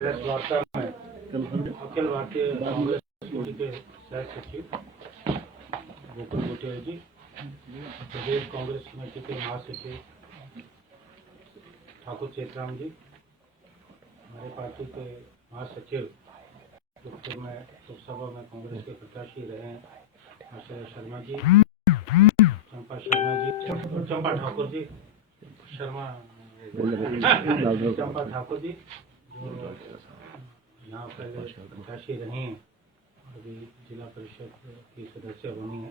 Press वार्ता में Akhil Bharatiya Congress committee के सह सचिव गोकुल भूटिया जी, प्रदेश कांग्रेस कमेटी के महासचिव ठाकुर चेतराम जी, हमारे पार्टी के महासचिव जो में लोकसभा में कांग्रेस के प्रत्याशी रहे हैं आशय शर्मा जी, चंपा शर्मा जी, चंपा ठाकुर जी, चंपा ठाकुर जी जो यहाँ पहले प्रत्याशी रही हैं, अभी जिला परिषद की सदस्य बनी है,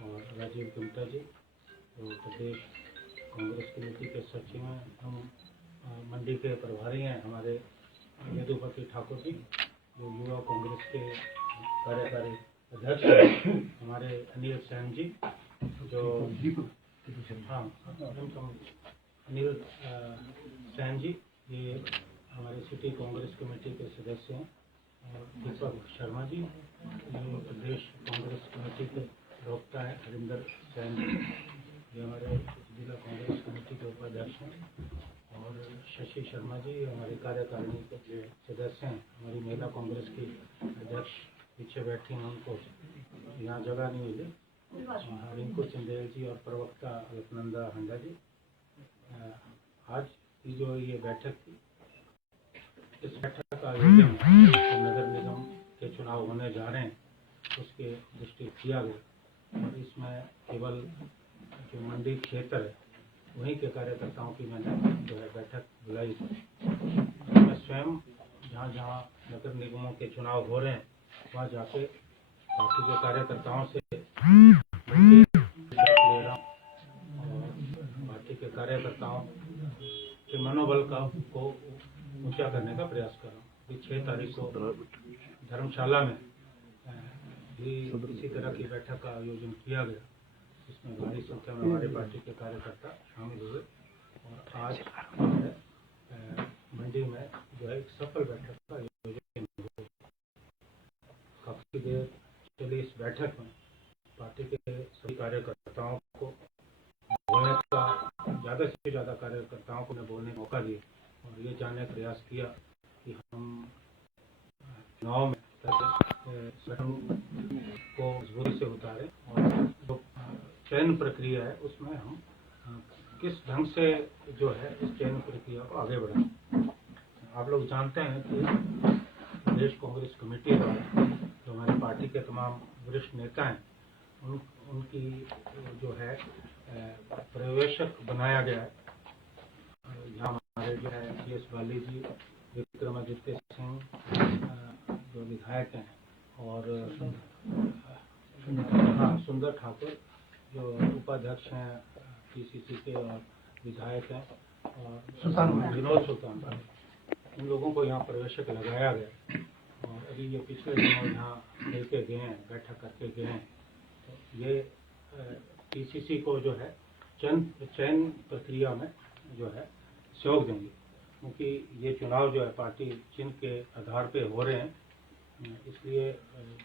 और राजीव गुप्ता जी जो प्रदेश कांग्रेस कमेटी के सचिव हैं, हम मंडी के प्रभारी हैं, हमारे यदुपति ठाकुर जी जो युवा कांग्रेस के कार्यकारी अध्यक्ष हैं, हमारे अनिल सैन जी जो अनिल सैन जी ये हमारे सिटी कांग्रेस कमेटी के सदस्य हैं, और दीपक शर्मा जी जो प्रदेश कांग्रेस कमेटी के प्रवक्ता हैं, हरिंदर सैन जी जो हमारे जिला कांग्रेस कमेटी के उपाध्यक्ष हैं, और शशि शर्मा जी हमारे कार्यकारिणी के सदस्य हैं, हमारी महिला कांग्रेस की अध्यक्ष पीछे बैठी हैं, उनको यहाँ जगह नहीं मिली, रिंकू चंदेल जी और प्रवक्ता अलकनंदा हंडा जी। आज की जो ये बैठक थी, इस बैठक का आयोजन नगर निगम के चुनाव होने जा रहे हैं उसके दृष्टि किया गया, और इसमें केवल जो मंडी क्षेत्र है वहीं के कार्यकर्ताओं की मैंने जो है बैठक बुलाई थी। मैं स्वयं जहाँ जहाँ नगर निगमों के चुनाव हो रहे हैं वहाँ जाके पार्टी के कार्यकर्ताओं से ले रहा हूँ, और पार्टी के कार्यकर्ताओं के मनोबल को ऊंचा करने का प्रयास कर रहा हूँ। 6 तारीख को धर्मशाला में भी इसी तरह की बैठक का आयोजन किया गया, जिसमें भारी संख्या में हमारे पार्टी के कार्यकर्ता शामिल हुए, और आज मंडी में जो है एक सफल बैठक का आयोजन हुआ। काफी देर चली इस बैठक में पार्टी के सभी कार्यकर्ताओं को बोलने का, ज़्यादा से ज़्यादा कार्यकर्ताओं को बोलने का मौका दिया, और ये जानने का प्रयास किया कि हम चुनाव में को मजबूती से उतारें, और जो चयन प्रक्रिया है उसमें हम किस ढंग से जो है इस चयन प्रक्रिया को आगे बढ़ाएं। आप लोग जानते हैं कि प्रदेश कांग्रेस कमेटी द्वारा जो हमारी पार्टी के तमाम वरिष्ठ नेता हैं उनकी जो है पर्यवेक्षक बनाया गया है। यहाँ हमारे जो है CS बाली जी, विक्रमादित्य सिंह जो विधायक हैं, और सुंदर ठाकुर जो उपाध्यक्ष हैं PCC के और विधायक हैं, और विनोद सुल्तान, इन लोगों को यहाँ पर्यवेक्षक लगाया गया, और अभी ये पिछले दिनों यहाँ मिलके गए हैं, बैठक करके गए हैं। तो ये PCC को जो है चयन प्रक्रिया में जो है सहयोग देंगे, क्योंकि ये चुनाव जो है पार्टी चिन्ह के आधार पे हो रहे हैं, इसलिए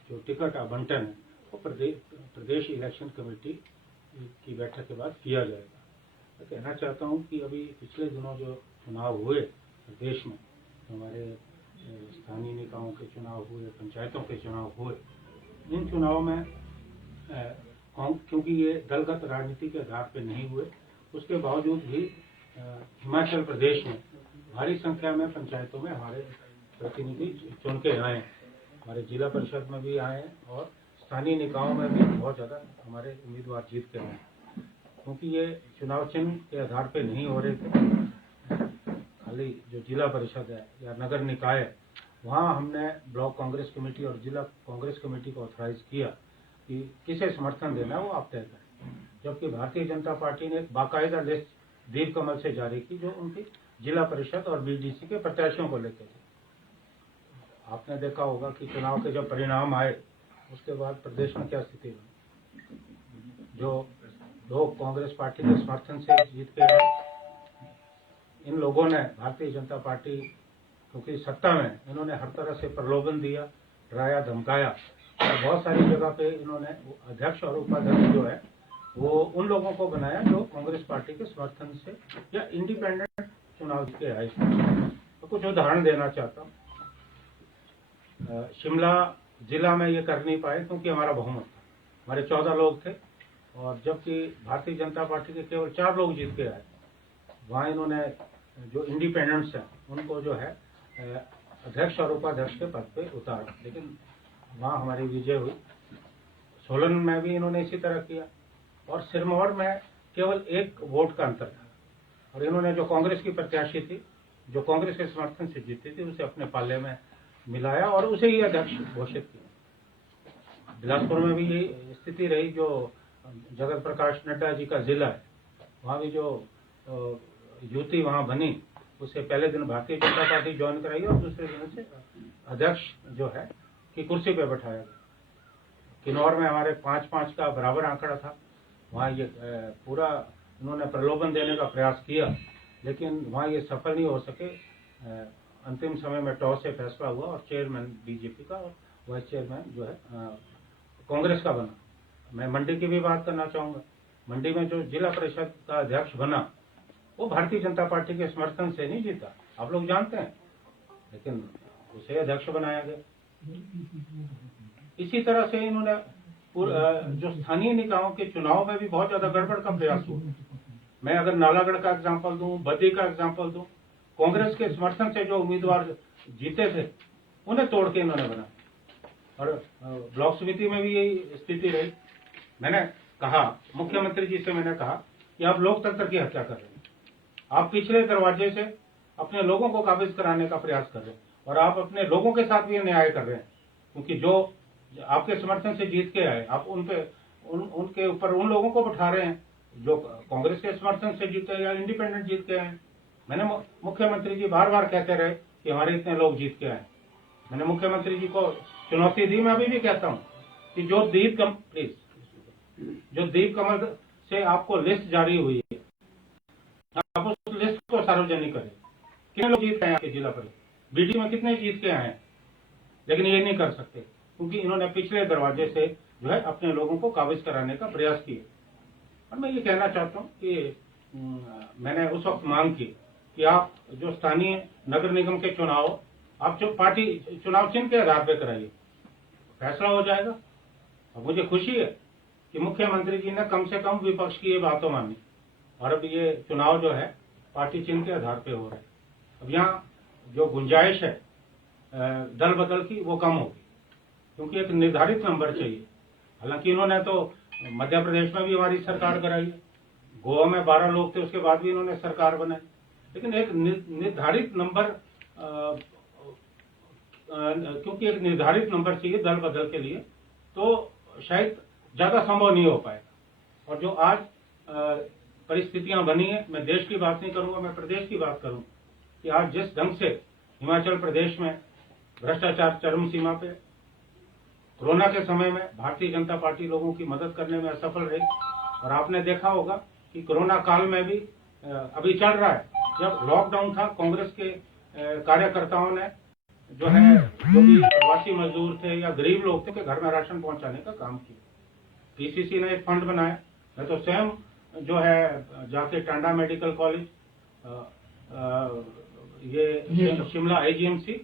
जो टिकट आवंटन है वो प्रदेश इलेक्शन कमेटी की बैठक के बाद किया जाएगा। मैं कहना चाहता हूँ कि अभी पिछले दिनों जो चुनाव हुए प्रदेश में, हमारे स्थानीय निकायों के चुनाव हुए, पंचायतों के चुनाव हुए, इन चुनाव में क्योंकि ये दलगत राजनीति के आधार पर नहीं हुए, उसके बावजूद भी हिमाचल प्रदेश में भारी संख्या में पंचायतों में हमारे प्रतिनिधि चुन के आए हैं, हमारे जिला परिषद में भी आए हैं, और स्थानीय निकायों में भी बहुत ज़्यादा हमारे उम्मीदवार जीत के आए हैं। क्योंकि ये चुनाव चिन्ह के आधार पे नहीं हो रहे थे, खाली जो जिला परिषद है या नगर निकाय है वहाँ हमने ब्लॉक कांग्रेस कमेटी और जिला कांग्रेस कमेटी को ऑथराइज किया कि किसे समर्थन देना है वो आप तय करें, जबकि भारतीय जनता पार्टी ने एक बाकायदा लिस्ट दीप कमल से जारी की जो उनकी जिला परिषद और BDC के प्रत्याशियों को लेकर थी। आपने देखा होगा कि चुनाव के जब परिणाम आए उसके बाद प्रदेश में क्या स्थिति बनी, जो लोग कांग्रेस पार्टी के समर्थन से जीत के आए, इन लोगों ने भारतीय जनता पार्टी क्योंकि सत्ता में इन्होंने हर तरह से प्रलोभन दिया, डराया, धमकाया, और बहुत सारी जगह पे इन्होंने अध्यक्ष और उपाध्यक्ष जो है वो उन लोगों को बनाया जो कांग्रेस पार्टी के समर्थन से या इंडिपेंडेंट चुनाव के आए। तो कुछ उदाहरण देना चाहता हूँ। शिमला जिला में ये कर नहीं पाए क्योंकि हमारा बहुमत था, हमारे 14 लोग थे, और जबकि भारतीय जनता पार्टी के केवल 4 लोग जीत के आए। वहाँ इन्होंने जो इंडिपेंडेंट्स हैं उनको जो है अध्यक्ष और उपाध्यक्ष के पद पे उतारा, लेकिन वहाँ हमारी विजय हुई। सोलन में भी इन्होंने इसी तरह किया, और सिरमौर में केवल 1 वोट का अंतर था, और इन्होंने जो कांग्रेस की प्रत्याशी थी, जो कांग्रेस के समर्थन से जीती थी, उसे अपने पाले में मिलाया और उसे ही अध्यक्ष घोषित किया। बिलासपुर में भी यही स्थिति रही। जो जगत प्रकाश नड्डा जी का जिला है, वहाँ भी जो युति वहाँ बनी, उसे पहले दिन भारतीय जनता पार्टी ज्वाइन कराई और दूसरे दिन से अध्यक्ष जो है की कुर्सी पे बैठाया गया। किन्नौर में हमारे 5-5 का बराबर आंकड़ा था, वहाँ ये पूरा उन्होंने प्रलोभन देने का प्रयास किया, लेकिन वहाँ ये सफल नहीं हो सके। अंतिम समय में टॉस से फैसला हुआ और चेयरमैन बीजेपी का और वाइस चेयरमैन जो है कांग्रेस का बना। मैं मंडी की भी बात करना चाहूँगा। मंडी में जो जिला परिषद का अध्यक्ष बना, वो भारतीय जनता पार्टी के समर्थन से नहीं जीता, आप लोग जानते हैं, लेकिन उसे अध्यक्ष बनाया गया। इसी तरह से इन्होंने जो स्थानीय निकायों के चुनाव में भी बहुत ज्यादा गड़बड़ का प्रयास हुआ। मैं अगर नालागढ़ का एग्जाम्पल दूं, बद्दी का एग्जाम्पल दूं, कांग्रेस के समर्थन से जो उम्मीदवार जीते थे उन्हें तोड़ के इन्होंने बना। और ब्लॉक समिति में भी यही स्थिति रही। मैंने कहा, मुख्यमंत्री जी से मैंने कहा कि आप लोकतंत्र की हत्या कर रहे हैं, आप पिछले दरवाजे से अपने लोगों को काबिज कराने का प्रयास कर रहे हैं, और आप अपने लोगों के साथ भी अन्याय कर रहे हैं, क्योंकि जो आपके समर्थन से जीत के आए, आप उनके ऊपर उन लोगों को बैठा रहे हैं जो कांग्रेस के समर्थन से जीते या इंडिपेंडेंट जीत के आए। मैंने मुख्यमंत्री जी बार बार कहते रहे कि हमारे इतने लोग जीत के आए। मैंने मुख्यमंत्री जी को चुनौती दी, मैं अभी भी कहता हूं कि जो दीप कमल से आपको लिस्ट जारी हुई है, आप उस लिस्ट को सार्वजनिक करें। कितने लोग जीत के आए आपके जिला पर, बीडी में कितने जीत के आए हैं, लेकिन ये नहीं कर सकते क्योंकि इन्होंने पिछले दरवाजे से जो है अपने लोगों को काबिज कराने का प्रयास किया। और मैं ये कहना चाहता हूँ कि मैंने उस वक्त मांग की कि आप जो स्थानीय नगर निगम के चुनाव, आप जो पार्टी चुनाव चिन्ह के आधार पर कराइए, फैसला हो जाएगा। अब मुझे खुशी है कि मुख्यमंत्री जी ने कम से कम विपक्ष की ये बातों मानी, और अब ये चुनाव जो है पार्टी चिन्ह के आधार पर हो रहा है। अब यहाँ जो गुंजाइश है दल बदल की, वो कम होगी, क्योंकि एक निर्धारित नंबर चाहिए। हालांकि इन्होंने तो मध्य प्रदेश में भी हमारी सरकार कराई है, गोवा में 12 लोग थे, उसके बाद भी इन्होंने सरकार बनाई, लेकिन एक निर्धारित नंबर क्योंकि एक निर्धारित नंबर चाहिए दल बदल के लिए, तो शायद ज्यादा संभव नहीं हो पाएगा। और जो आज परिस्थितियां बनी है, मैं देश की बात नहीं करूंगा, मैं प्रदेश की बात करूं कि आज जिस ढंग से हिमाचल प्रदेश में भ्रष्टाचार चरम सीमा पे, कोरोना के समय में भारतीय जनता पार्टी लोगों की मदद करने में असफल रही। और आपने देखा होगा कि कोरोना काल में भी अभी चल रहा है, जब लॉकडाउन था, कांग्रेस के कार्यकर्ताओं ने जो है, जो भी प्रवासी मजदूर थे या गरीब लोग थे, के घर में राशन पहुंचाने का काम किया। पीसीसी ने एक फंड बनाया, मैं तो स्वयं जो है जाके टांडा मेडिकल कॉलेज, ये शिमला आईजीएमसी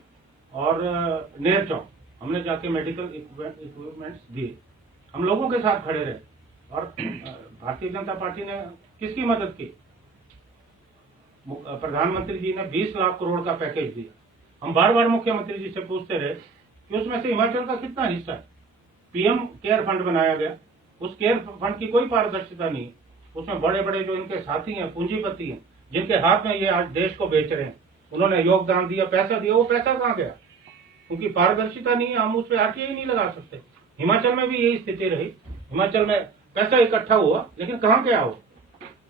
और नेर चौक, हमने जाके मेडिकल इक्विपमेंट्स दिए, हम लोगों के साथ खड़े रहे। और भारतीय जनता पार्टी ने किसकी मदद की? प्रधानमंत्री जी ने 20 लाख करोड़ का पैकेज दिया। हम बार बार मुख्यमंत्री जी से पूछते रहे कि उसमें से हिमाचल का कितना हिस्सा है। पीएम केयर फंड बनाया गया, उस केयर फंड की कोई पारदर्शिता नहीं। उसमें बड़े बड़े जो इनके साथी हैं, पूंजीपति हैं, जिनके हाथ में ये आज देश को बेच रहे हैं, उन्होंने योगदान दिया, पैसा दिया, वो पैसा कहाँ गया? क्योंकि पारदर्शिता नहीं है, हम उस पर आरटीआई नहीं लगा सकते। हिमाचल में भी यही स्थिति रही। हिमाचल में पैसा इकट्ठा हुआ, लेकिन कहाँ गया वो?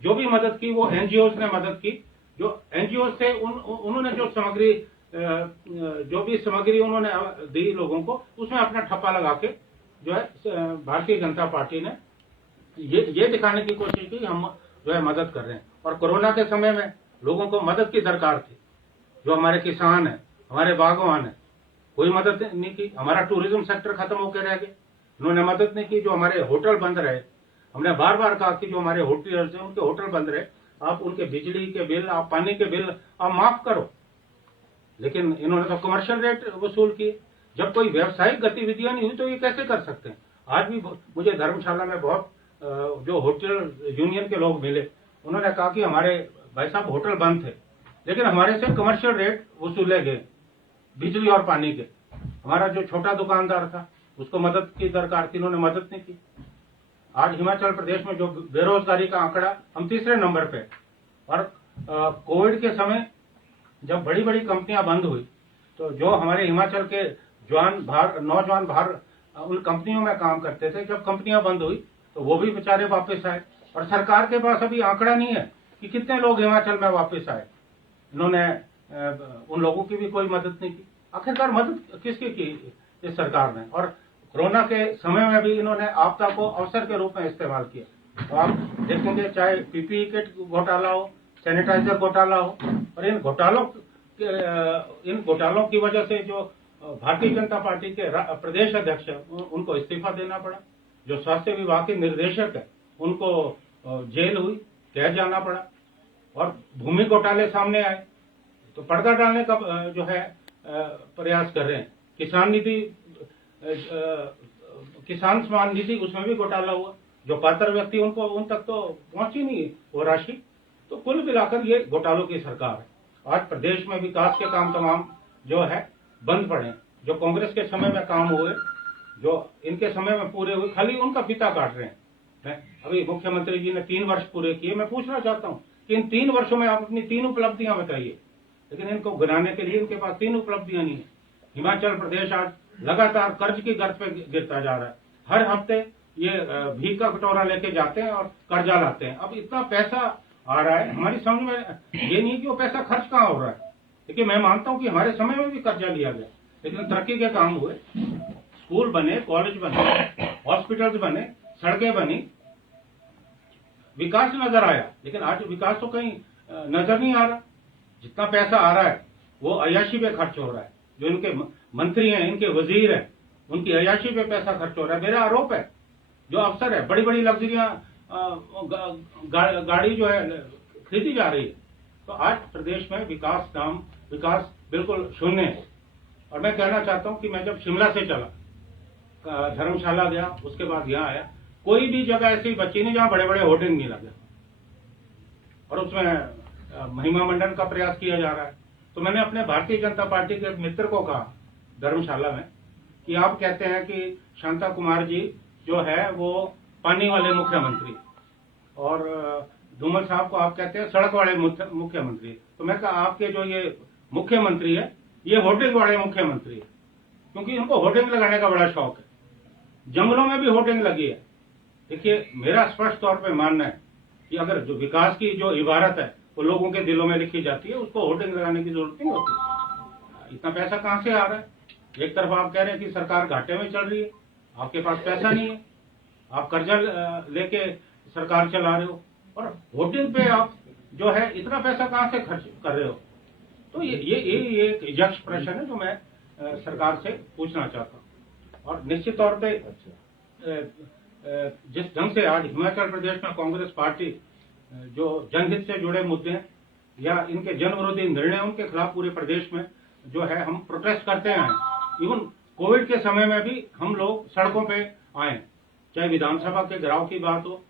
जो भी मदद की वो एनजीओ ने मदद की। जो एनजीओ थे उन्होंने जो सामग्री, जो भी सामग्री उन्होंने दी लोगों को, उसमें अपना ठप्पा लगा के जो है भारतीय जनता पार्टी ने ये दिखाने की कोशिश की हम जो है मदद कर रहे हैं। और कोरोना के समय में लोगों को मदद की दरकार थी। जो हमारे किसान है, हमारे बागवान है, कोई मदद नहीं की। हमारा टूरिज्म सेक्टर खत्म होकर रह गया, उन्होंने मदद नहीं की। जो हमारे होटल बंद रहे, हमने बार बार कहा कि जो हमारे होटलर्स हैं उनके होटल बंद रहे, आप उनके बिजली के बिल, आप पानी के बिल आप माफ करो। लेकिन इन्होंने तो कमर्शियल रेट वसूल किए। जब कोई व्यावसायिक गतिविधियां नहीं हुई तो ये कैसे कर सकते हैं? आज भी मुझे धर्मशाला में बहुत जो होटल यूनियन के लोग मिले, उन्होंने कहा कि हमारे भाई साहब होटल बंद थे, लेकिन हमारे से कमर्शियल रेट वसूले गए बिजली और पानी के। हमारा जो छोटा दुकानदार था उसको मदद की दरकार थी, इन्होंने मदद नहीं की। आज हिमाचल प्रदेश में जो बेरोजगारी का आंकड़ा, हम तीसरे नंबर पे। और कोविड के समय जब बड़ी बड़ी कंपनियां बंद हुई तो जो हमारे हिमाचल के नौजवान बाहर उन कंपनियों में काम करते थे, जब कंपनियां बंद हुई तो वो भी बेचारे वापस आए। और सरकार के पास अभी आंकड़ा नहीं है कि कितने लोग हिमाचल में वापस आए। इन्होंने उन लोगों की भी कोई मदद नहीं की। आखिरकार मदद किसकी की इस सरकार ने? और कोरोना के समय में भी इन्होंने आपदा को अवसर के रूप में इस्तेमाल किया। तो आप देखेंगे चाहे पीपीई किट घोटाला हो, सैनिटाइजर घोटाला हो, और इन घोटालों की वजह से जो भारतीय जनता पार्टी के प्रदेश अध्यक्ष है उनको इस्तीफा देना पड़ा। जो स्वास्थ्य विभाग के निर्देशक है उनको जेल हुई, कैद जाना पड़ा। और भूमि घोटाले सामने आए तो पर्दा डालने का जो है प्रयास कर रहे हैं। किसान सम्मान निधि, उसमें भी घोटाला हुआ। जो पात्र व्यक्ति उनको उन तक तो पहुंची नहीं वो राशि। तो कुल मिलाकर ये घोटालों की सरकार है। आज प्रदेश में विकास के काम तमाम जो है बंद पड़े। जो कांग्रेस के समय में काम हुए, जो इनके समय में पूरे हुए, खाली उनका फीता काट रहे हैं। अभी मुख्यमंत्री जी ने 3 वर्ष पूरे किए। मैं पूछना चाहता हूं कि इन 3 वर्षों में आप अपनी 3 उपलब्धियां बताइए, लेकिन इनको गिनाने के लिए इनके पास 3 उपलब्धियां नहीं है। हिमाचल प्रदेश आज लगातार कर्ज की गर्त पे गिरता जा रहा है। हर हफ्ते ये भीख का कटोरा लेके जाते हैं और कर्जा लाते हैं। अब इतना पैसा आ रहा है, हमारी समझ में ये नहीं कि वो पैसा खर्च कहाँ हो रहा है। देखिए, मैं मानता हूं कि हमारे समय में भी कर्जा लिया गया, लेकिन तरक्की के काम हुए, स्कूल बने, कॉलेज बने, हॉस्पिटल्स बने, सड़कें बनी, विकास नजर आया। लेकिन आज विकास तो कहीं नजर नहीं आ रहा। जितना पैसा आ रहा है वो अय्याशी पे खर्च हो रहा है। जो इनके मंत्री हैं, इनके वजीर हैं, उनकी अय्याशी पे पैसा खर्च हो रहा है। मेरा आरोप है, जो अफसर है, बड़ी बड़ी लग्जरियां गाड़ी जो है खरीदी जा रही है। तो आज प्रदेश में विकास बिल्कुल शून्य है। और मैं कहना चाहता हूं कि मैं जब शिमला से चला, धर्मशाला गया, उसके बाद यहाँ आया, कोई भी जगह ऐसी बची नहीं जहां बड़े बड़े होर्डिंग नहीं लगे। और उसमें महिमा मंडन का प्रयास किया जा रहा है। तो मैंने अपने भारतीय जनता पार्टी के मित्र को कहा धर्मशाला में कि आप कहते हैं कि शांता कुमार जी जो है वो पानी वाले मुख्यमंत्री, और धूमल साहब को आप कहते हैं सड़क वाले मुख्यमंत्री। तो मैं कहा आपके जो ये मुख्यमंत्री है ये होर्डिंग वाले मुख्यमंत्री है, क्योंकि इनको होर्डिंग लगाने का बड़ा शौक है। जंगलों में भी होर्डिंग लगी है। देखिए, मेरा स्पष्ट तौर पे मानना है कि अगर जो विकास की जो इबारत है वो लोगों के दिलों में लिखी जाती है, उसको होर्डिंग लगाने की जरूरत नहीं होती। इतना पैसा कहां से आ रहा है? एक तरफ आप कह रहे हैं कि सरकार घाटे में चल रही है, आपके पास पैसा नहीं है, आप कर्जा लेके सरकार चला रहे हो, और होर्डिंग पे आप जो है इतना पैसा कहां से खर्च कर रहे हो? तो ये एक यक्ष प्रश्न है जो मैं सरकार से पूछना चाहता हूँ। और निश्चित तौर पे जिस ढंग से आज हिमाचल प्रदेश में कांग्रेस पार्टी जो जनहित से जुड़े मुद्दे या इनके जन विरोधी निर्णय, उनके खिलाफ पूरे प्रदेश में जो है हम प्रोटेस्ट करते हैं। इवन कोविड के समय में भी हम लोग सड़कों पे आए, चाहे विधानसभा के घेराव की बात हो,